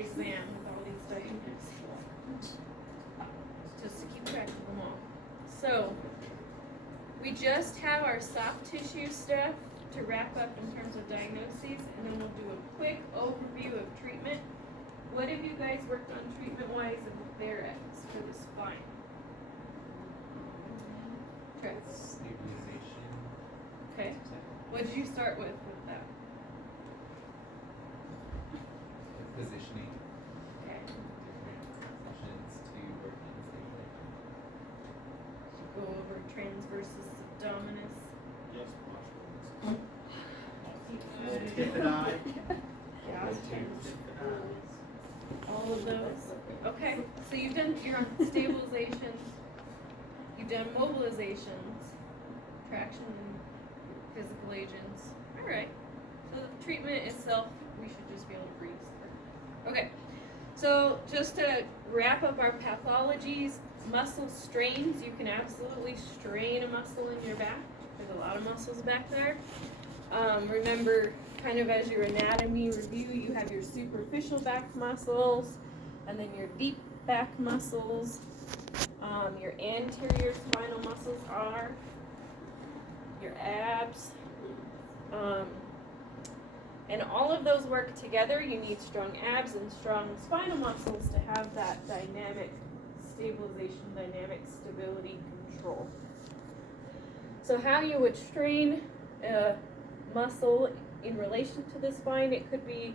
exam with all these diagnoses. Just to keep track of them all. So, we just have our soft tissue stuff to wrap up in terms of diagnoses, and then we'll do a quick overview of treatment. What have you guys worked on treatment-wise of Barrett's for the spine? Stabilization. Okay. What did you start with that? Positioning. Okay. Different positions to work in stabilization. Go over transversus abdominis. Yes, All of those. Okay, so you've done your stabilizations, you've done mobilizations, traction and physical agents. Alright, so the treatment itself, we should just be able to breeze through. Okay, so just to wrap up our pathologies, muscle strains, you can absolutely strain a muscle in your back. There's a lot of muscles back there. Remember, kind of as your anatomy review, you have your superficial back muscles, and then your deep back muscles. Your anterior spinal muscles are your abs. And all of those work together. You need strong abs and strong spinal muscles to have that dynamic stabilization, dynamic stability control. So how you would strain a muscle in relation to the spine, it could be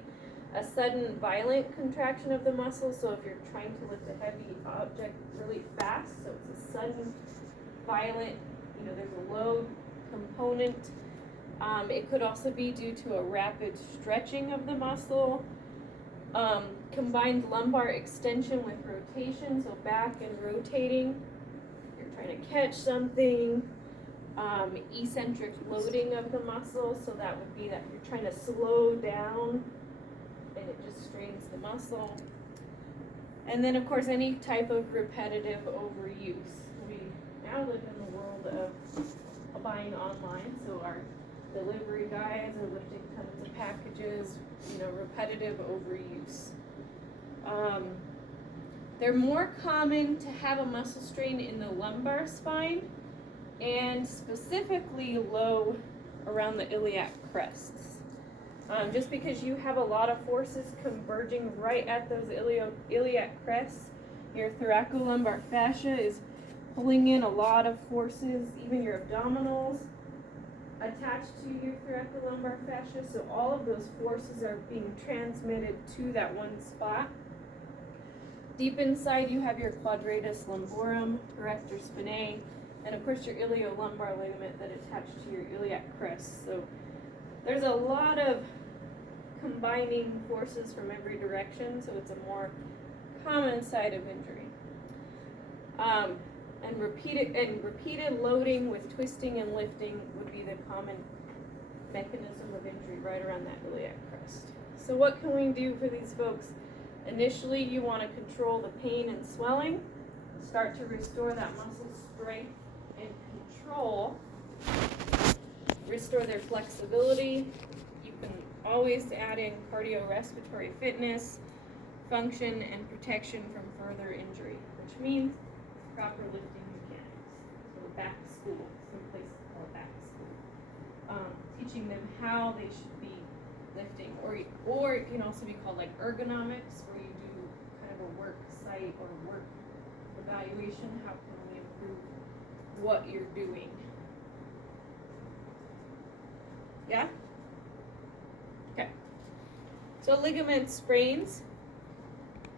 a sudden violent contraction of the muscle. So if you're trying to lift a heavy object really fast, so it's a sudden violent, there's a load component. It could also be due to a rapid stretching of the muscle. Combined lumbar extension with rotation, so back and rotating. You're trying to catch something. Eccentric loading of the muscle, so that would be that you're trying to slow down and it just strains the muscle. And then of course any type of repetitive overuse. We now live in the world of buying online, so our delivery guys are lifting tons of packages, repetitive overuse. They're more common to have a muscle strain in the lumbar spine and specifically low around the iliac crests. Just because you have a lot of forces converging right at those iliac crests, your thoracolumbar fascia is pulling in a lot of forces, even your abdominals attached to your thoracolumbar fascia, so all of those forces are being transmitted to that one spot. Deep inside you have your quadratus lumborum, erector spinae, and of course your iliolumbar ligament that attached to your iliac crest. So there's a lot of combining forces from every direction, so it's a more common site of injury. And repeated loading with twisting and lifting would be the common mechanism of injury right around that iliac crest. So what can we do for these folks? Initially, you want to control the pain and swelling, start to restore that muscle strength and control, restore their flexibility. You can always add in cardiorespiratory fitness, function, and protection from further injury, which means proper lifting mechanics. So back to school, some places call it back to school. Teaching them how they should be lifting, or it can also be called like ergonomics, where you do kind of a work site or work evaluation. How can we improve what you're doing? Yeah? Okay. So ligament sprains,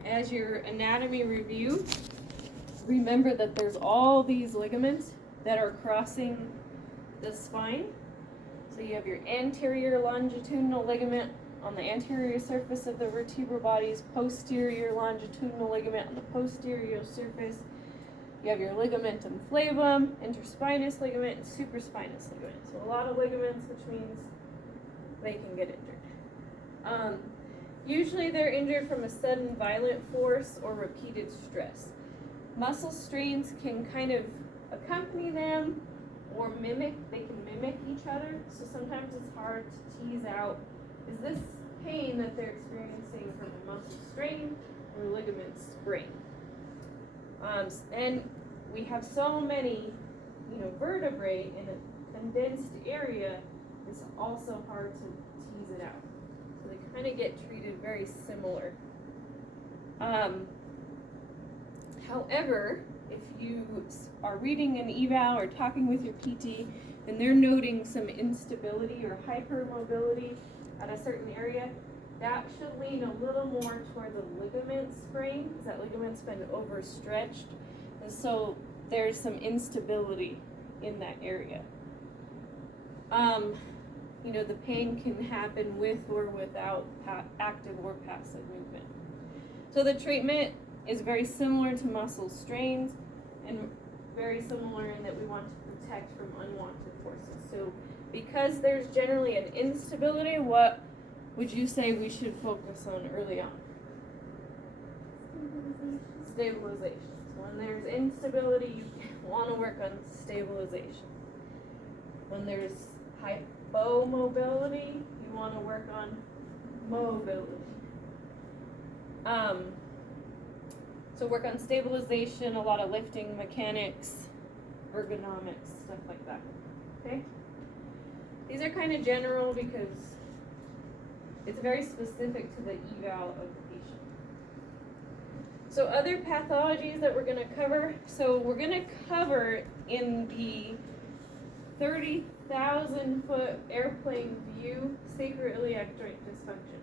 as your anatomy review, remember that there's all these ligaments that are crossing the spine. So you have your anterior longitudinal ligament on the anterior surface of the vertebral bodies, posterior longitudinal ligament on the posterior surface. You have your ligamentum flavum, interspinous ligament, and supraspinous ligament. So a lot of ligaments, which means they can get injured. Usually they're injured from a sudden violent force or repeated stress. Muscle strains can kind of accompany them or they can mimic each other. So sometimes it's hard to tease out, is this pain that they're experiencing from a muscle strain or ligament sprain. And we have so many, vertebrae in a condensed area, it's also hard to tease it out. So they kind of get treated very similar. However, if you are reading an eval or talking with your PT and they're noting some instability or hypermobility at a certain area, that should lean a little more toward the ligament sprain, because that ligament's been overstretched, and so there's some instability in that area. The pain can happen with or without active or passive movement. So the treatment is very similar to muscle strains and very similar in that we want to protect from unwanted forces. So because there's generally an instability, what would you say we should focus on early on? Stabilization. So when there's instability, you want to work on stabilization. When there's hypomobility, you want to work on mobility. So work on stabilization, a lot of lifting mechanics, ergonomics, stuff like that. Okay? These are kind of general because it's very specific to the eval of the patient. So other pathologies that we're going to cover. So we're going to cover in the 30,000-foot airplane view sacroiliac joint dysfunction.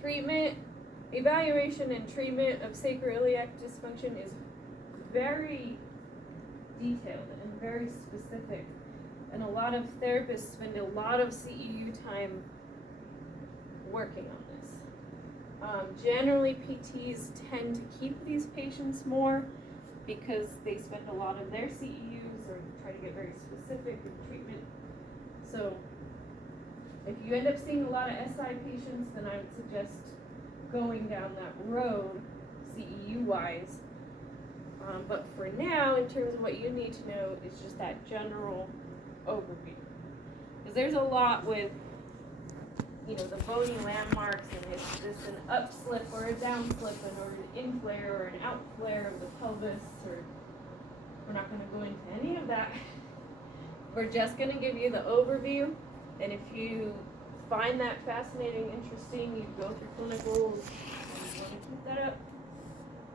Treatment, evaluation and treatment of sacroiliac dysfunction is very detailed and very specific. And a lot of therapists spend a lot of CEU time working on this. Generally, PTs tend to keep these patients more because they spend a lot of their CEUs or try to get very specific in treatment. So if you end up seeing a lot of SI patients, then I would suggest going down that road CEU-wise. But for now, in terms of what you need to know, is just that general overview. Because there's a lot with, the bony landmarks, and it's just an upslip or a downslip, or an in-flare or an out-flare of the pelvis, or we're not going to go into any of that. We're just going to give you the overview, and if you find that fascinating, interesting, you go through clinicals, and you want to keep that up,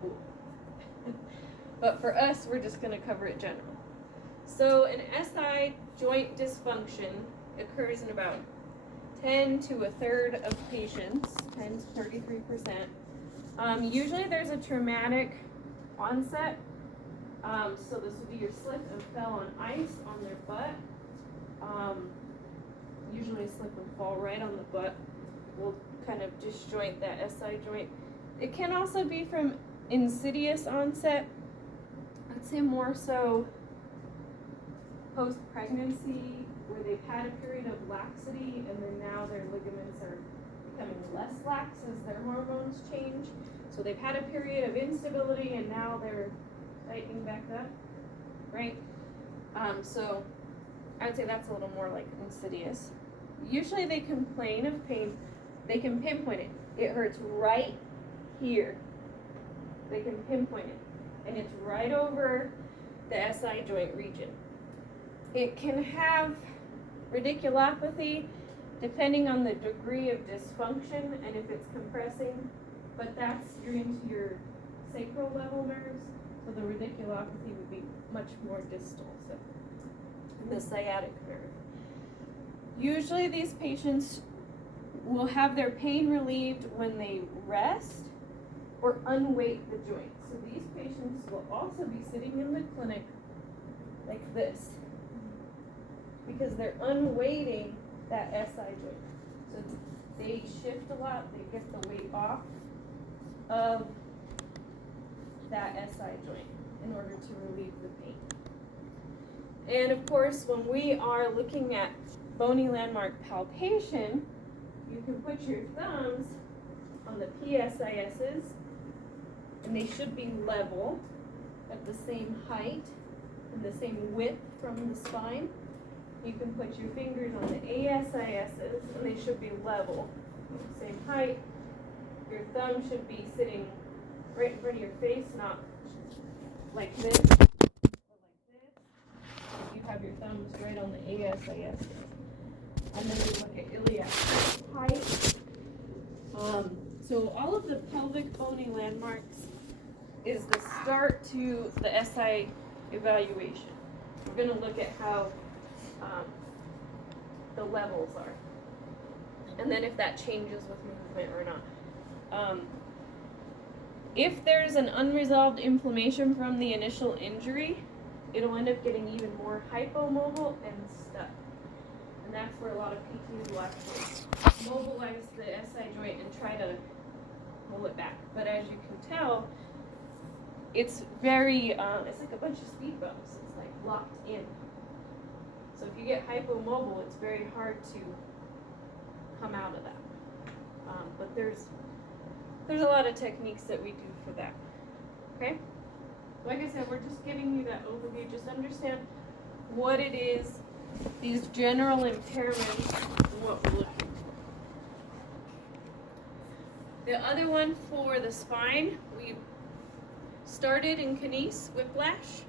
cool. But for us, we're just going to cover it general. So an SI joint dysfunction occurs in about 10 to a third of patients, 10 to 33%. Usually there's a traumatic onset. So this would be your slip and fell on ice on their butt. Usually slip and fall right on the butt will kind of disjoint that SI joint. It can also be from insidious onset. I'd say more so post-pregnancy, where they've had a period of laxity and then now their ligaments are becoming less lax as their hormones change. So they've had a period of instability and now they're tightening back up, right? So I would say that's a little more like insidious. Usually they complain of pain. They can pinpoint it. It hurts right here. They can pinpoint it. And it's right over the SI joint region. It can have radiculopathy depending on the degree of dysfunction and if it's compressing, but you're into your sacral level nerves, so the radiculopathy would be much more distal, so the sciatic nerve. Usually these patients will have their pain relieved when they rest or unweight the joint. So these patients will also be sitting in the clinic like this, because they're unweighting that SI joint. So they shift a lot, they get the weight off of that SI joint in order to relieve the pain. And of course, when we are looking at bony landmark palpation, you can put your thumbs on the PSISs, and they should be level at the same height and the same width from the spine. You can put your fingers on the ASISs, and they should be level, same height. thumb should be sitting right in front of your face, not like this or like this. You have your thumbs right on the ASIS. And then we look at iliac height. So all of the pelvic bony landmarks is the start to the SI evaluation. We're going to look at how the levels are, and then if that changes with movement or not. If there's an unresolved inflammation from the initial injury, it'll end up getting even more hypomobile and stuck. And that's where a lot of PTs will actually mobilize the SI joint and try to pull it back. But as you can tell, it's very, it's like a bunch of speed bumps. It's like locked in. So if you get hypomobile, it's very hard to come out of that. But there's a lot of techniques that we do for that. Okay? Like I said, we're just giving you that overview. Just understand what it is, these general impairments, and what we're looking for. The other one for the spine, we started in Knies whiplash.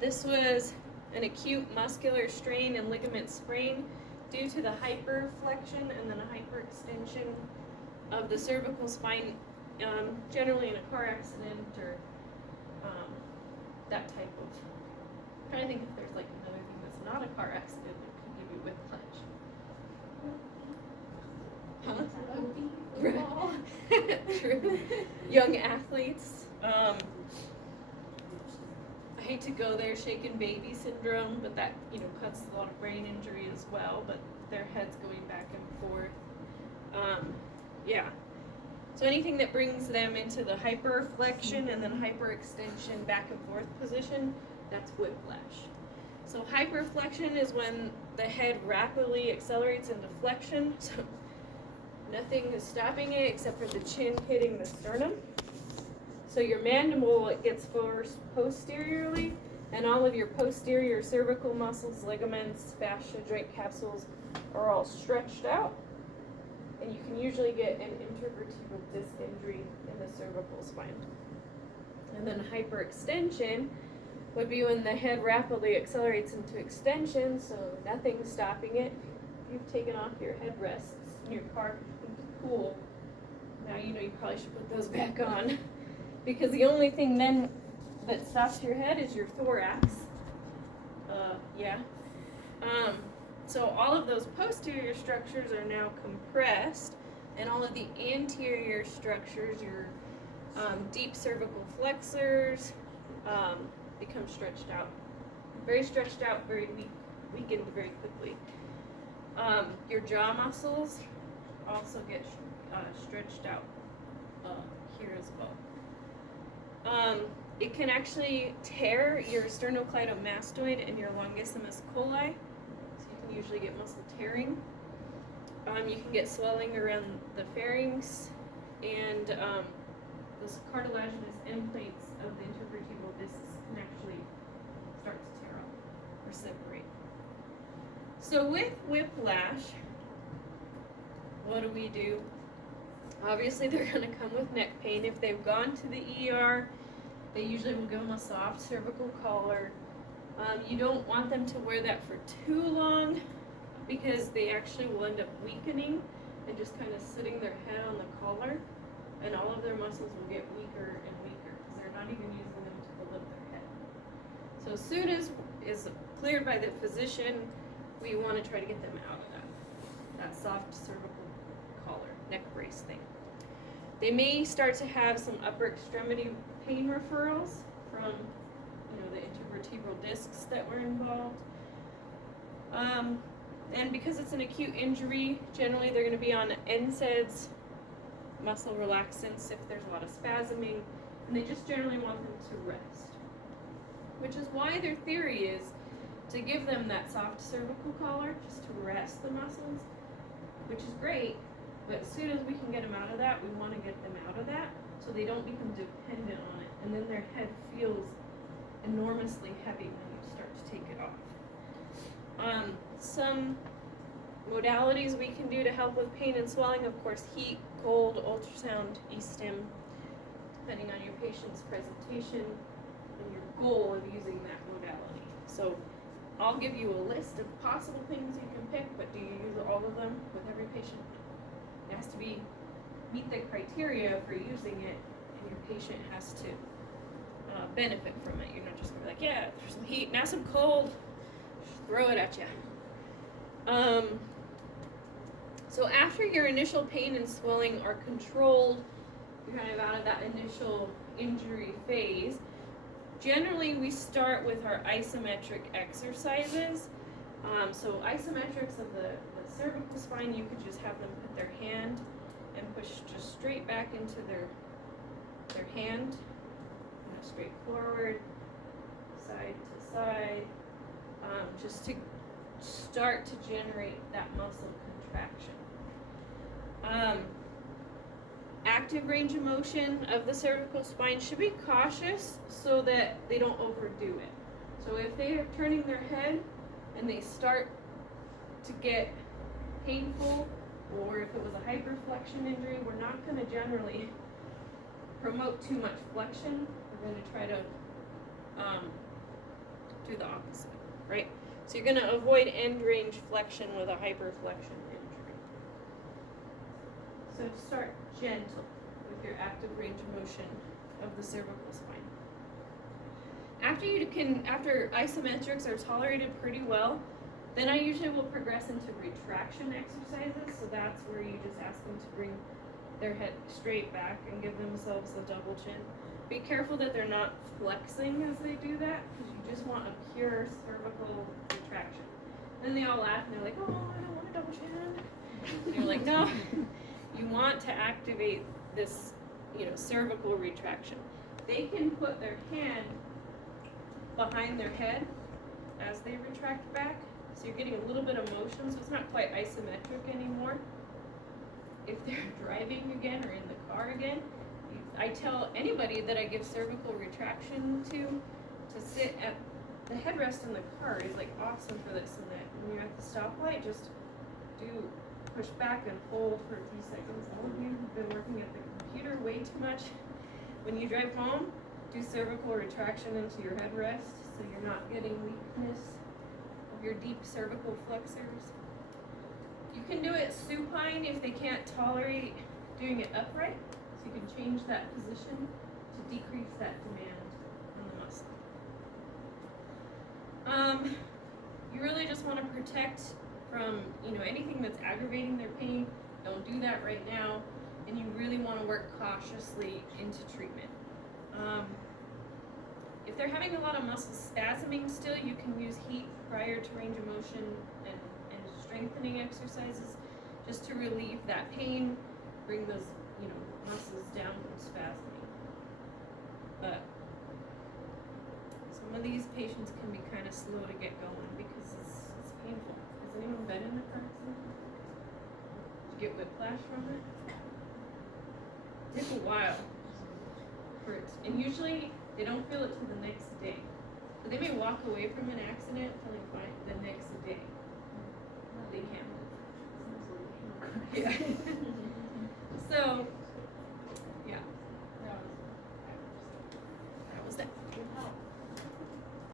This was an acute muscular strain and ligament sprain due to the hyperflexion and then a hyperextension of the cervical spine, generally in a car accident or that type of. I'm trying to think if there's like another thing that's not a car accident that could give you whiplash. Huh? True. Young athletes. I hate to go there, shaken baby syndrome, but that cuts a lot of brain injury as well. But their heads going back and forth. Yeah. So anything that brings them into the hyperflexion and then hyperextension back and forth position, that's whiplash. So hyperflexion is when the head rapidly accelerates into flexion. So nothing is stopping it except for the chin hitting the sternum. So your mandible gets forced posteriorly, and all of your posterior cervical muscles, ligaments, fascia, joint capsules are all stretched out. And you can usually get an intervertebral disc injury in the cervical spine. And then hyperextension would be when the head rapidly accelerates into extension, so nothing's stopping it. You've taken off your headrests in your car, cool. Now you probably should put those back on. Because the only thing then that stops your head is your thorax. So all of those posterior structures are now compressed, and all of the anterior structures, your deep cervical flexors, become stretched out. Very stretched out, very weakened very quickly. Your jaw muscles also get stretched out here as well. It can actually tear your sternocleidomastoid and your longissimus coli. So you can usually get muscle tearing. You can get swelling around the pharynx, and those cartilaginous end plates of the intervertebral discs can actually start to tear off or separate. So with whiplash, what do? Obviously, they're going to come with neck pain. If they've gone to the ER, they usually will give them a soft cervical collar. You don't want them to wear that for too long because they actually will end up weakening and just kind of sitting their head on the collar, and all of their muscles will get weaker and weaker because they're not even using them to lift their head. So as soon as is cleared by the physician, we want to try to get them out of that soft cervical collar, neck brace thing. They may start to have some upper extremity pain referrals from the intervertebral discs that were involved. And because it's an acute injury, generally they're going to be on NSAIDs, muscle relaxants if there's a lot of spasming, and they just generally want them to rest. Which is why their theory is to give them that soft cervical collar just to rest the muscles, which is great, but as soon as we can get them out of that, we want to get them out of that so they don't become dependent on it, and then their head feels enormously heavy when you start to take it off. Some modalities we can do to help with pain and swelling, of course, heat, cold, ultrasound, e-stim, depending on your patient's presentation and your goal of using that modality. So I'll give you a list of possible things you can pick, but do you use all of them with every patient? It has to meet the criteria for using it, and your patient has to benefit from it. You're not just gonna be like, yeah, there's some heat, now some cold, just throw it at you. So after your initial pain and swelling are controlled, you're kind of out of that initial injury phase, generally we start with our isometric exercises. So isometrics of the cervical spine, you could just have them put their hand and push just straight back into their hand, straight forward, side to side, just to start to generate that muscle contraction. Active range of motion of the cervical spine should be cautious so that they don't overdo it. So if they are turning their head and they start to get painful, or if it was a hyperflexion injury, we're not going to generally promote too much flexion. We're going to try to do the opposite, right? So you're going to avoid end range flexion with a hyperflexion injury. So start gentle with your active range of motion of the cervical spine. After isometrics are tolerated pretty well, then I usually will progress into retraction exercises. So that's where you just ask them to bring their head straight back and give themselves a double chin. Be careful that they're not flexing as they do that, because you just want a pure cervical retraction. Then they all laugh and they're like, oh, I don't want a double chin. And you're like, no, you want to activate this, cervical retraction. They can put their hand behind their head as they retract back. So you're getting a little bit of motion, so it's not quite isometric anymore. If they're driving again or in the car again, I tell anybody that I give cervical retraction to sit at the headrest in the car is like awesome for this, and that when you're at the stoplight, just push back and hold for a few seconds. All of you who've been working at the computer way too much, when you drive home, do cervical retraction into your headrest so you're not getting weakness of your deep cervical flexors. You can do it supine if they can't tolerate doing it upright. So you can change that position to decrease that demand on the muscle. You really just want to protect from anything that's aggravating their pain. Don't do that right now, and you really want to work cautiously into treatment. If they're having a lot of muscle spasming still, you can use heat prior to range of motion and strengthening exercises just to relieve that pain, bring those muscles down from spasming. But some of these patients can be kind of slow to get going because it's painful. Has anyone been in a car accident? Did you get whiplash from it? It takes a while for it, and usually they don't feel it till the next day. So they may walk away from an accident feeling fine the next day. They can't move. Yeah.